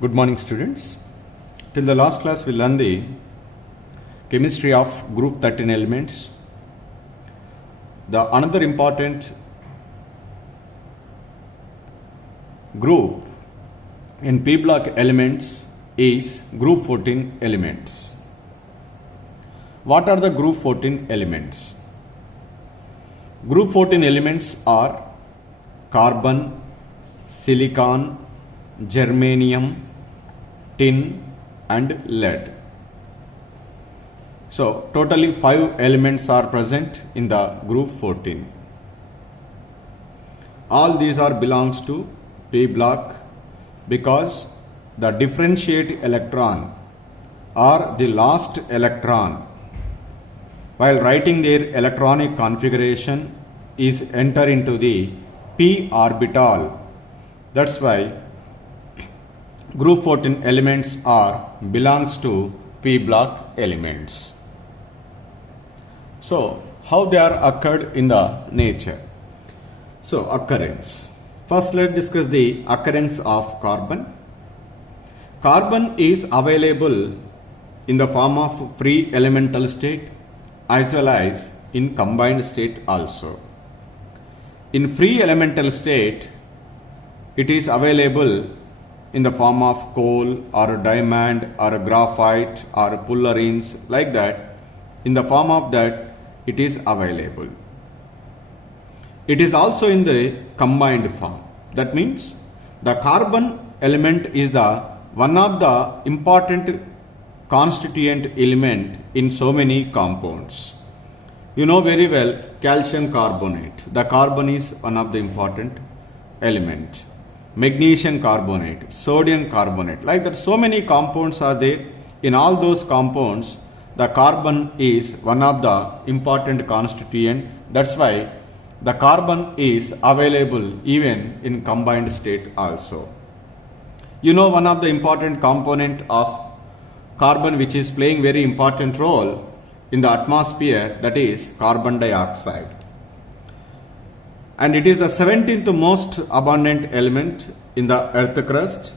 Good morning, students. Till the last class, we learned the chemistry of group 13 elements. The another important group in P block elements is group 14 elements. What are the group 14 elements? Group 14 elements are carbon, silicon, germanium, tin and lead. So totally 5 elements are present in the group 14. All these are belongs to P block because the differentiate electron or the last electron while writing their electronic configuration is enter into the p orbital. That's why group 14 elements are belongs to P block elements. So how they are occurred in the nature? So occurrence. First let's discuss the occurrence of carbon. Carbon is available in the form of free elemental state as well as in combined state also. In free elemental state, it is available in the form of coal or diamond or graphite or fullerenes, like that. In the form of that, it is available. It is also in the combined form. That means the carbon element is the one of the important constituent element in so many compounds. You know very well calcium carbonate. The carbon is one of the important element. Magnesium carbonate, sodium carbonate, like that so many compounds are there. In all those compounds, the carbon is one of the important constituent. That's why the carbon is available even in combined state also. You know one of the important component of carbon which is playing very important role in the atmosphere, that is carbon dioxide. And it is the 17th most abundant element in the earth crust.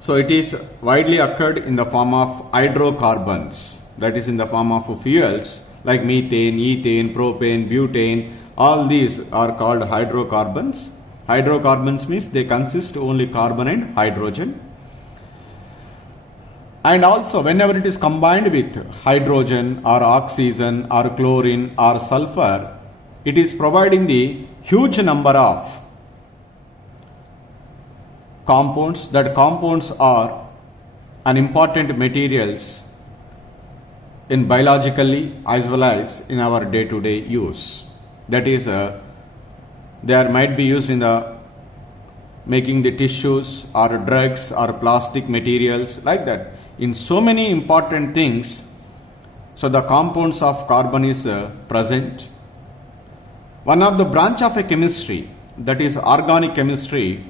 So it is widely occurred in the form of hydrocarbons, that is in the form of fuels like methane, ethane, propane, butane. All these are called hydrocarbons. Hydrocarbons means they consist only carbon and hydrogen. And also whenever it is combined with hydrogen or oxygen or chlorine or sulfur, it is providing the huge number of compounds. That compounds are an important materials in biologically as well as in our day-to-day use. That is, they might be used in the making the tissues or drugs or plastic materials, like that. In so many important things, so the compounds of carbon is present. One of the branch of a chemistry, that is organic chemistry,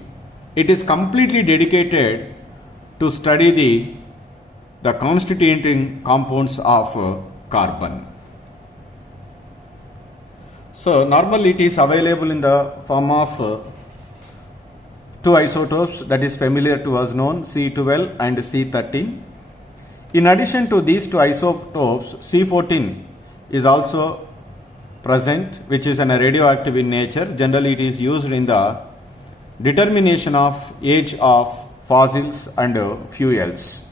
it is completely dedicated to study the constituting compounds of carbon. So normally it is available in the form of two isotopes that is familiar to us known, C12 and C13. In addition to these two isotopes, C14 is also present, which is radioactive in nature. Generally it is used in the determination of age of fossils and fuels.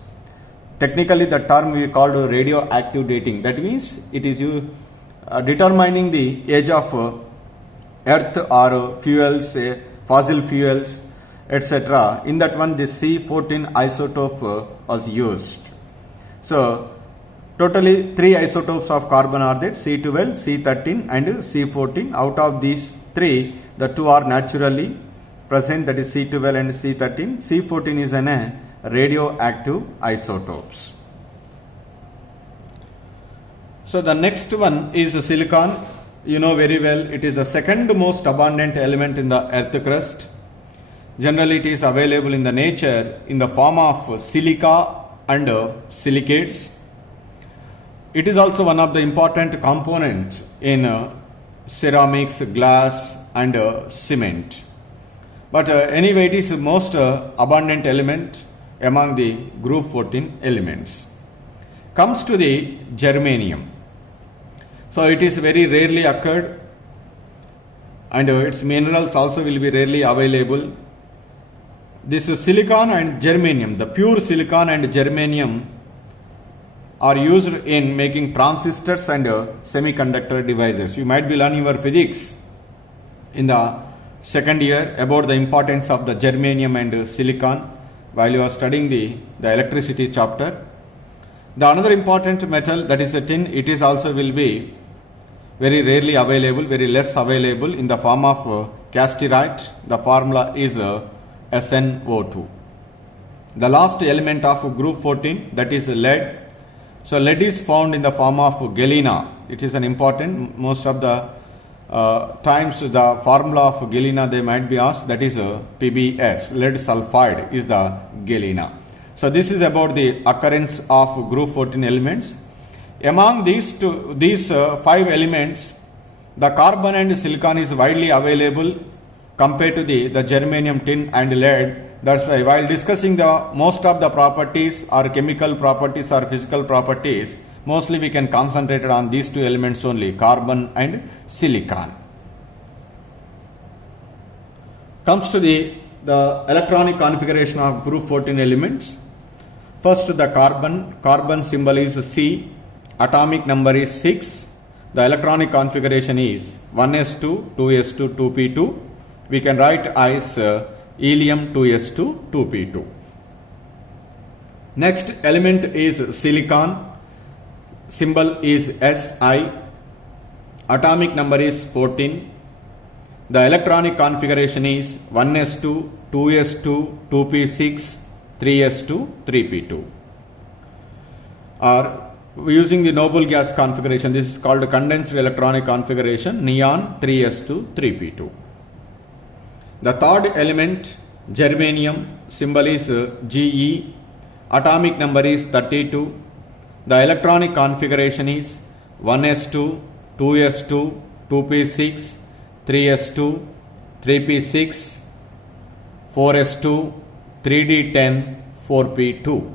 Technically the term we called radioactive dating. That means it is determining the age of earth or fuels, fossil fuels, etc. In that one the C14 isotope was used. So totally 3 isotopes of carbon are there, C12, C13 and C14. Out of these 3, the 2 are naturally present, that is C12 and C13. C14 is an radioactive isotopes. So the next one is silicon. You know very well it is the second most abundant element in the earth crust. Generally it is available in the nature in the form of silica and silicates. It is also one of the important components in ceramics, glass and cement. But anyway, it is the most abundant element among the group 14 elements. Comes to the germanium. So it is very rarely occurred, and its minerals also will be rarely available. This silicon and germanium, the pure silicon and germanium are used in making transistors and semiconductor devices. You might be learning your physics in the second year about the importance of the germanium and silicon while you are studying the electricity chapter. The another important metal, that is a tin, it is also will be very rarely available, very less available in the form of casterite. The formula is SnO2. The last element of group 14, that is lead. So lead is found in the form of galena. It is an important, most of the times the formula of galena they might be asked, that is PbS, lead sulfide is the galena. So this is about the occurrence of group 14 elements. Among these five elements, the carbon and silicon is widely available compared to the germanium, tin and lead. That's why while discussing the most of the properties or chemical properties or physical properties, mostly we can concentrate on these two elements only, carbon and silicon. Comes to the electronic configuration of group 14 elements. First, the carbon symbol is C, atomic number is 6, the electronic configuration is 1s2, 2s2, 2p2. We can write as helium 2s2, 2p2. Next element is silicon, symbol is Si, atomic number is 14, the electronic configuration is 1s2, 2s2, 2p6, 3s2, 3p2. Or using the noble gas configuration, this is called condensed electronic configuration, neon 3s2, 3p2. The third element, germanium, symbol is Ge, atomic number is 32, the electronic configuration is 1s2, 2s2, 2p6, 3s2, 3p6, 4s2, 3d10, 4p2.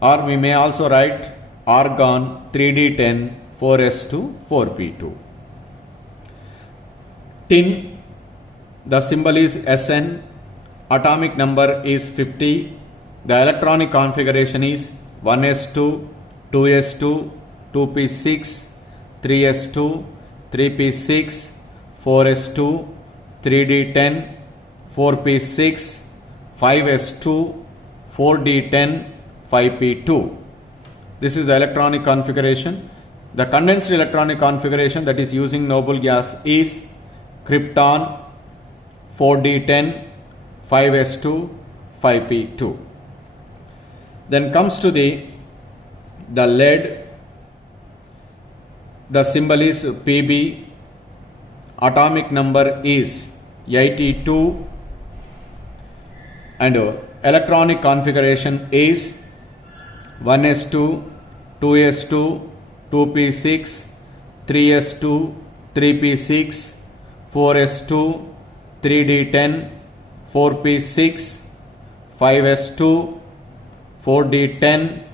Or we may also write argon 3d10, 4s2, 4p2. Tin, the symbol is Sn, atomic number is 50, the electronic configuration is 1s2, 2s2, 2p6, 3s2, 3p6, 4s2, 3d10, 4p6, 5s2, 4d10, 5p2. This is the electronic configuration. The condensed electronic configuration, that is using noble gas, is krypton 4d10, 5s2, 5p2. Then comes to the lead. The symbol is Pb, atomic number is 82 and electronic configuration is 1s2, 2s2, 2p6, 3s2, 3p6, 4s2, 3d10, 4p6, 5s2, 4d10,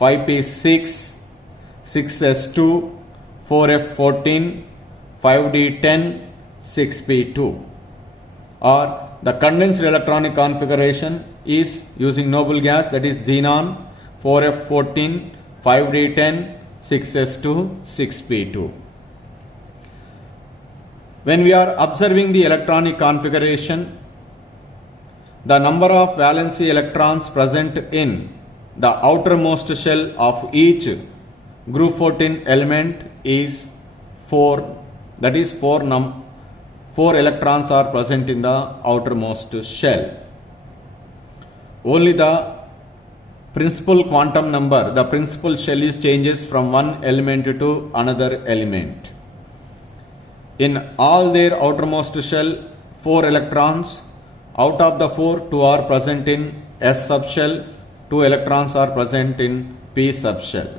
5p6, 6s2, 4f14, 5d10, 6p2. Or the condensed electronic configuration is using noble gas, that is xenon 4f14, 5d10, 6s2, 6p2. When we are observing the electronic configuration, the number of valency electrons present in the outermost shell of each group 14 element is 4. That is 4 electrons are present in the outermost shell. Only the principal quantum number, the principal shell is changes from one element to another element. In all their outermost shell, 4 electrons. Out of the 4, 2 are present in S subshell, 2 electrons are present in P subshell.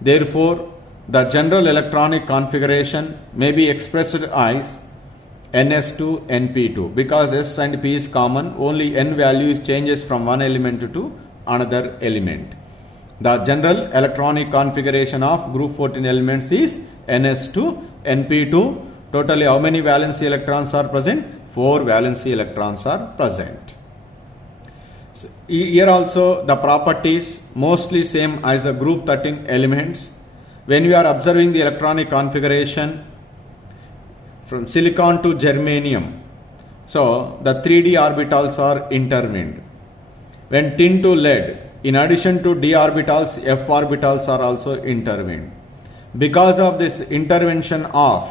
Therefore, the general electronic configuration may be expressed as NS2, NP2. Because S and P is common, only N value changes from one element to another element. The general electronic configuration of group 14 elements is NS2, NP2. Totally how many valency electrons are present? 4 valency electrons are present. So, here also the properties mostly same as the group 13 elements. When we are observing the electronic configuration from silicon to germanium, so the 3d orbitals are intertwined. When tin to lead, in addition to d orbitals, f orbitals are also intertwined. Because of this intervention of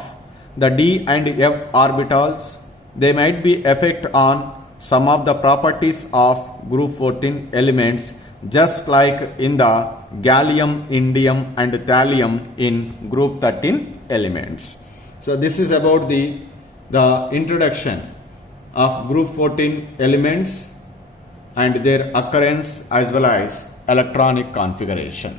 the d and f orbitals, they might be effect on some of the properties of group 14 elements, just like in the gallium, indium and thallium in group 13 elements. So this is about the introduction of group 14 elements and their occurrence as well as electronic configuration.